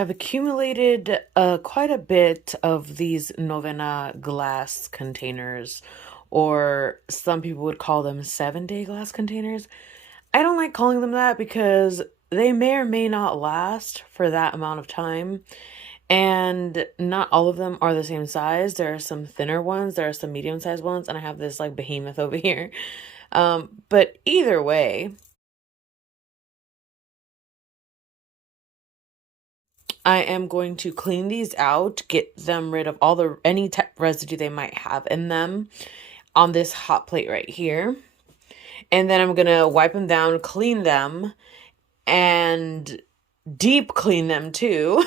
have accumulated quite a bit of these Novena glass containers, or some people would call them 7-day glass containers. I don't like calling them that because they may or may not last for that amount of time. And not all of them are the same size. There are some thinner ones, there are some medium-sized ones, and I have this like behemoth over here. But either way, I am going to clean these out, get them rid of all the any residue they might have in them on this hot plate right here. And then I'm gonna wipe them down, clean them, and deep clean them too,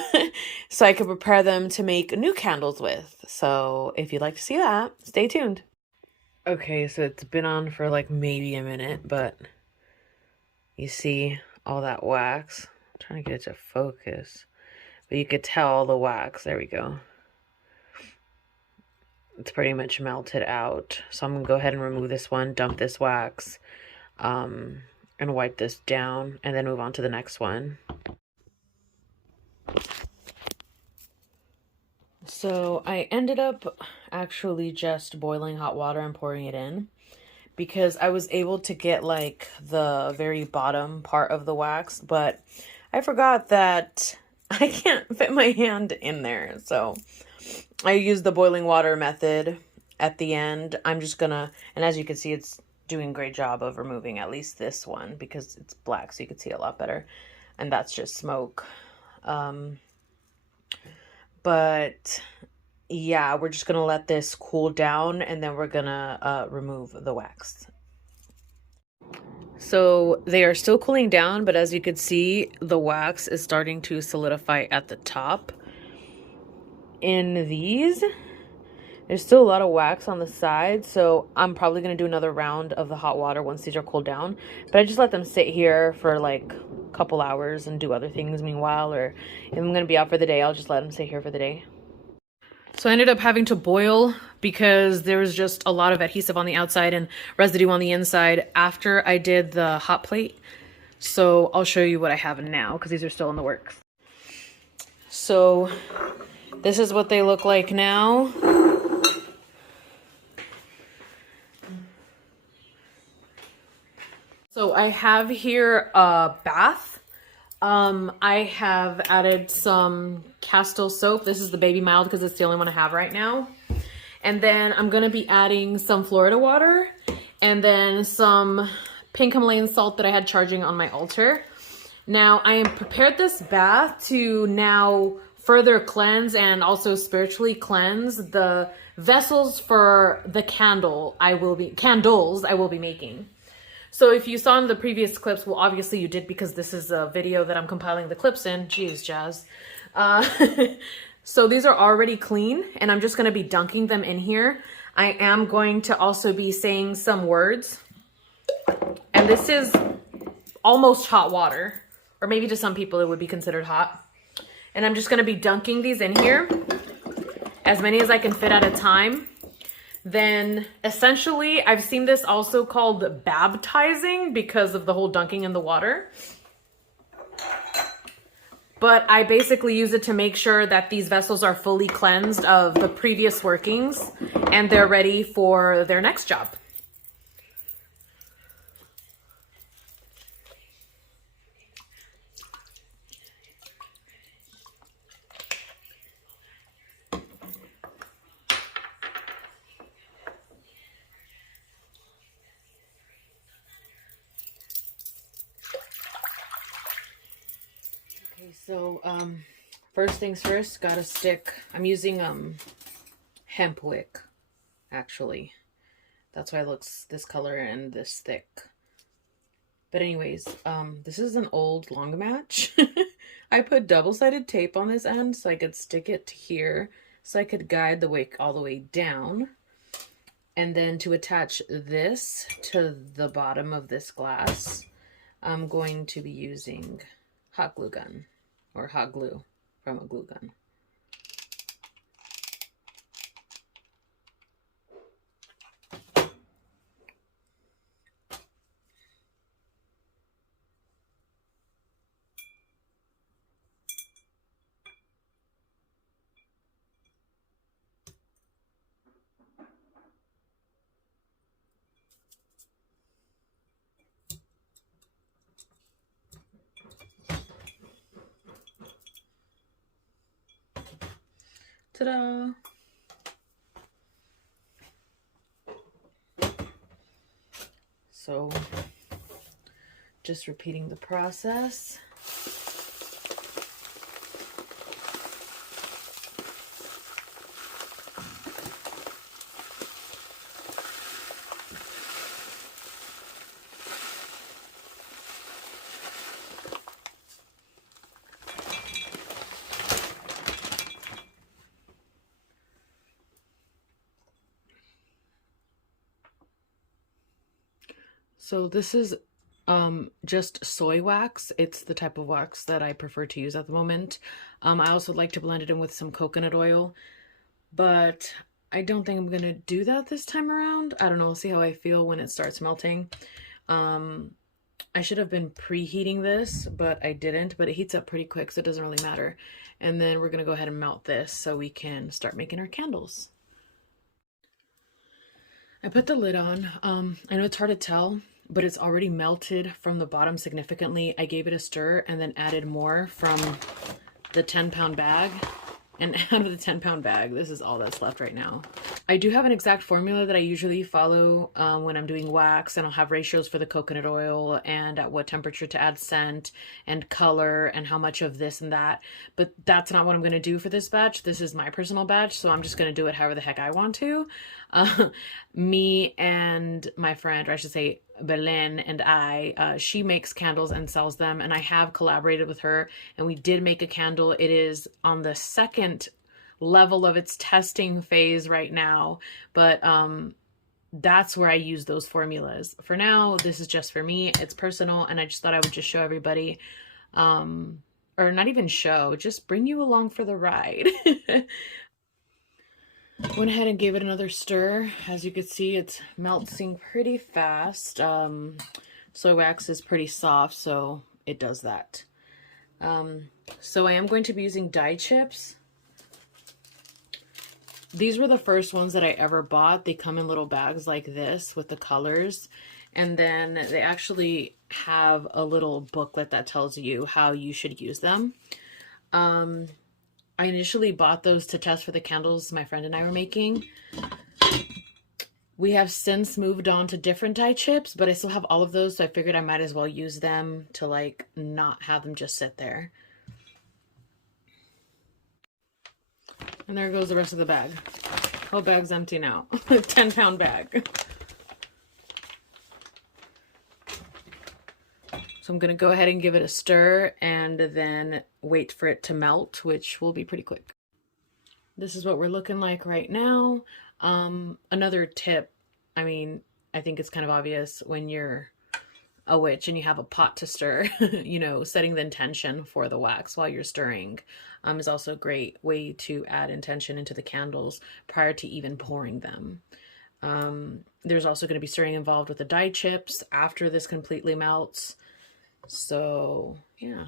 so I can prepare them to make new candles with. So if you'd like to see that, stay tuned. Okay, so it's been on for like maybe a minute, but you see all that wax. I'm trying to get it to focus, but you could tell all the wax. There we go. It's pretty much melted out. So I'm gonna go ahead and remove this one, dump this wax, and wipe this down, and then move on to the next one. So I ended up actually just boiling hot water and pouring it in because I was able to get like the very bottom part of the wax, but I forgot that I can't fit my hand in there. So I used the boiling water method at the end. I'm just gonna, and as you can see, it's doing a great job of removing at least this one because it's black, so you can see it a lot better. And that's just smoke. But yeah, we're just gonna let this cool down, and then we're gonna remove the wax. So they are still cooling down, but as you can see, the wax is starting to solidify at the top. In these, there's still a lot of wax on the side, so I'm probably going to do another round of the hot water once these are cooled down. But I just let them sit here for like a couple hours and do other things meanwhile, or if I'm going to be out for the day, I'll just let them sit here for the day. So I ended up having to boil because there was just a lot of adhesive on the outside and residue on the inside after I did the hot plate. So I'll show you what I have now because these are still in the works. So this is what they look like now. So I have here a bath. I have added some Castile soap. This is the Baby Mild because it's the only one I have right now. And then I'm going to be adding some Florida water and then some pink Himalayan salt that I had charging on my altar. Now I am prepared this bath to now further cleanse and also spiritually cleanse the vessels for the candles I will be making. So if you saw in the previous clips, well, obviously you did because this is a video that I'm compiling the clips in. Jeez, Jazz. So these are already clean, and I'm just going to be dunking them in here. I am going to also be saying some words. And this is almost hot water, or maybe to some people it would be considered hot. And I'm just going to be dunking these in here, as many as I can fit at a time. Then essentially, I've seen this also called baptizing because of the whole dunking in the water. But I basically use it to make sure that these vessels are fully cleansed of the previous workings and they're ready for their next job. So, first things first, gotta stick, I'm using, hemp wick, actually. That's why it looks this color and this thick. But anyways, this is an old long match. I put double-sided tape on this end so I could stick it to here, so I could guide the wick all the way down. And then to attach this to the bottom of this glass, I'm going to be using hot glue gun. Or hot glue from a glue gun. Ta-da! So just repeating the process. So this is just soy wax. It's the type of wax that I prefer to use at the moment. I also like to blend it in with some coconut oil, but I don't think I'm gonna do that this time around. I don't know, we'll see how I feel when it starts melting. I should have been preheating this, but I didn't, but it heats up pretty quick, so it doesn't really matter. And then we're gonna go ahead and melt this so we can start making our candles. I put the lid on. I know it's hard to tell, but it's already melted from the bottom significantly. I gave it a stir and then added more from the 10-pound bag. And out of the 10-pound bag, this is all that's left right now. I do have an exact formula that I usually follow when I'm doing wax, and I'll have ratios for the coconut oil and at what temperature to add scent and color and how much of this and that. But that's not what I'm going to do for this batch. This is my personal batch, so I'm just going to do it however the heck I want to. Me and my friend, or I should say Belen and I, she makes candles and sells them, and I have collaborated with her, and we did make a candle. It is on the second level of its testing phase right now, but that's where I use those formulas. For now, this is just for me. It's personal, and I just thought I would just show everybody, or not even show, just bring you along for the ride. Went ahead and gave it another stir. As you can see, it's melting pretty fast. Soy wax is pretty soft, so it does that. So I am going to be using dye chips. These were the first ones that I ever bought. They come in little bags like this with the colors. And then they actually have a little booklet that tells you how you should use them. I initially bought those to test for the candles my friend and I were making. We have since moved on to different dye chips, but I still have all of those, so I figured I might as well use them to like not have them just sit there. And there goes the rest of the bag. Whole bag's empty now. 10-pound bag. So I'm going to go ahead and give it a stir and then wait for it to melt, which will be pretty quick. This is what we're looking like right now. Another tip, I mean, I think it's kind of obvious when you're a witch and you have a pot to stir, you know, setting the intention for the wax while you're stirring is also a great way to add intention into the candles prior to even pouring them. There's also going to be stirring involved with the dye chips after this completely melts. So, yeah.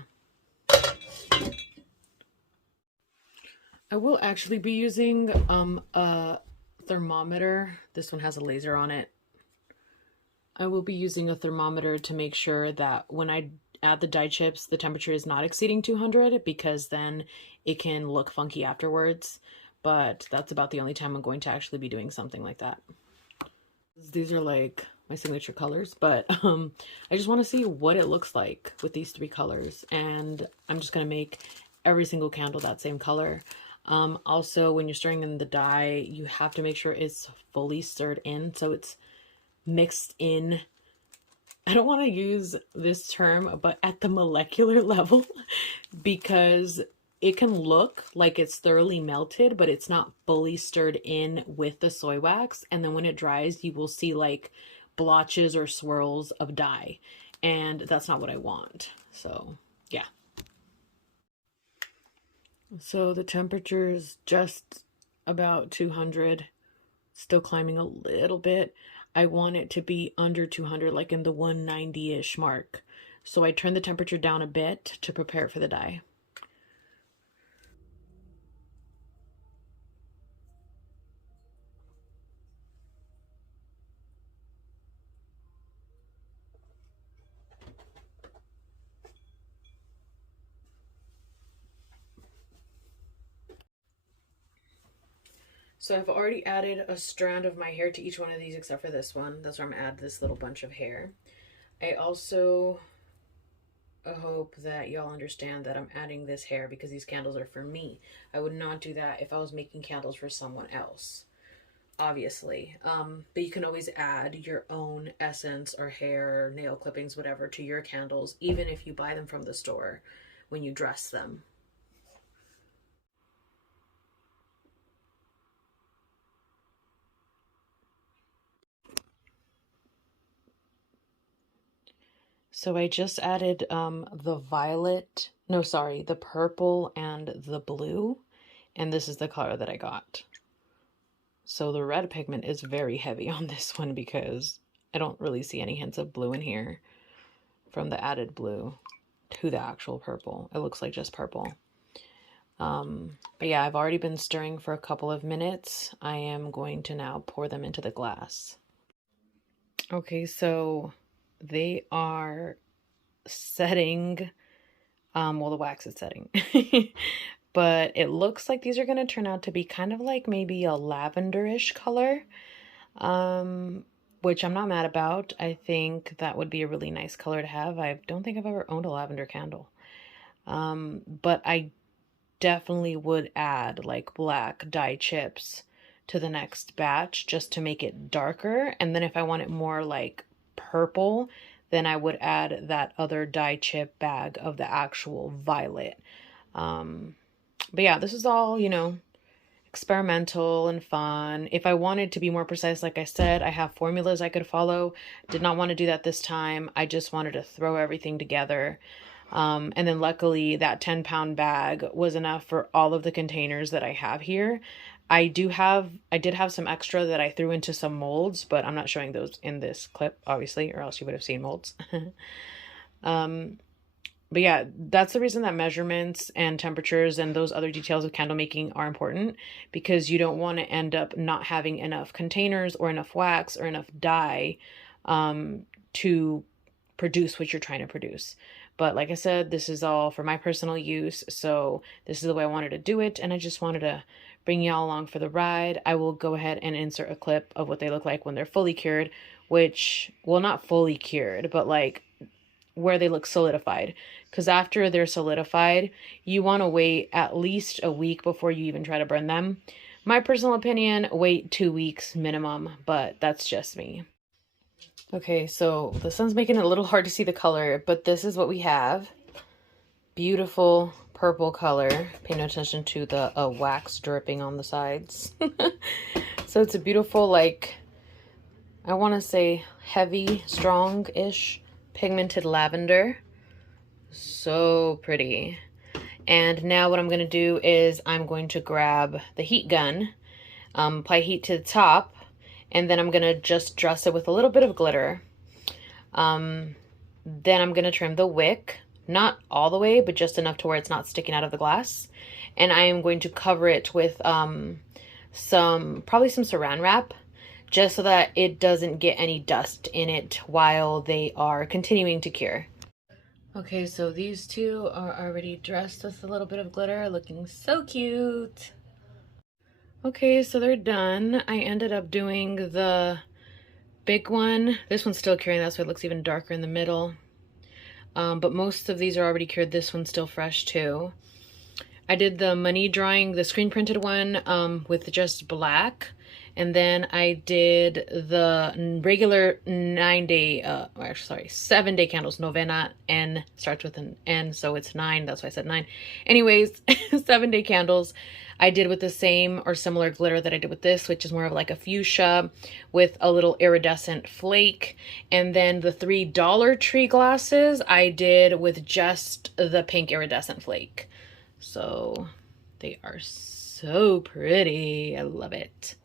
I will actually be using a thermometer. This one has a laser on it. I will be using a thermometer to make sure that when I add the dye chips, the temperature is not exceeding 200, because then it can look funky afterwards. But that's about the only time I'm going to actually be doing something like that. These are like my signature colors, but I just want to see what it looks like with these 3 colors, and I'm just going to make every single candle that same color. Also, when you're stirring in the dye, you have to make sure it's fully stirred in, so it's mixed in. I don't want to use this term, but at the molecular level, because it can look like it's thoroughly melted, but it's not fully stirred in with the soy wax. And then when it dries, you will see like blotches or swirls of dye, and that's not what I want. So yeah. So the temperature is just about 200, still climbing a little bit. I want it to be under 200, like in the 190-ish mark. So I turned the temperature down a bit to prepare for the dye. So I've already added a strand of my hair to each one of these except for this one. That's where I'm gonna add this little bunch of hair. I also hope that y'all understand that I'm adding this hair because these candles are for me. I would not do that if I was making candles for someone else, obviously. But you can always add your own essence or hair, nail clippings, whatever, to your candles, even if you buy them from the store when you dress them. So I just added the violet, no, sorry, the purple and the blue, and this is the color that I got. So the red pigment is very heavy on this one because I don't really see any hints of blue in here from the added blue to the actual purple. It looks like just purple. But yeah, I've already been stirring for a couple of minutes. I am going to now pour them into the glass. Okay, so they are setting, well, the wax is setting. But it looks like these are going to turn out to be kind of like maybe a lavenderish color, which I'm not mad about. I think that would be a really nice color to have. I don't think I've ever owned a lavender candle. But I definitely would add like black dye chips to the next batch just to make it darker. And then if I want it more like purple, then I would add that other dye chip bag of the actual violet. But yeah, this is all, you know, experimental and fun. If I wanted to be more precise, like I said, I have formulas I could follow. Did not want to do that this time. I just wanted to throw everything together. And then luckily that 10-pound bag was enough for all of the containers that I have here. I did have some extra that I threw into some molds, but I'm not showing those in this clip, obviously, or else you would have seen molds. But yeah, that's the reason that measurements and temperatures and those other details of candle making are important, because you don't want to end up not having enough containers or enough wax or enough dye to produce what you're trying to produce. But like I said, this is all for my personal use, so this is the way I wanted to do it, and I just wanted to bring y'all along for the ride. I will go ahead and insert a clip of what they look like when they're fully cured, which, well, not fully cured, but like where they look solidified. Because after they're solidified, you want to wait at least a week before you even try to burn them. My personal opinion, wait 2 weeks minimum, but that's just me. Okay, so the sun's making it a little hard to see the color, but this is what we have. Beautiful purple color. Pay no attention to the wax dripping on the sides. So it's a beautiful, like, I want to say heavy, strong-ish pigmented lavender. So pretty. And now what I'm going to do is I'm going to grab the heat gun, apply heat to the top, and then I'm going to just dress it with a little bit of glitter. Then I'm going to trim the wick, not all the way, but just enough to where it's not sticking out of the glass. And I am going to cover it with probably some saran wrap, just so that it doesn't get any dust in it while they are continuing to cure. Okay, so these two are already dressed with a little bit of glitter, looking so cute. Okay, so they're done. I ended up doing the big one. This one's still curing, that's why it looks even darker in the middle. But most of these are already cured. This one's still fresh too. I did the money drawing, the screen printed one with just black. And then I did the regular 7-day candles. Novena, N, starts with an N, so it's 9. That's why I said 9. Anyways, 7-day candles I did with the same or similar glitter that I did with this, which is more of like a fuchsia with a little iridescent flake. And then the $3 Tree glasses I did with just the pink iridescent flake. So they are so pretty. I love it.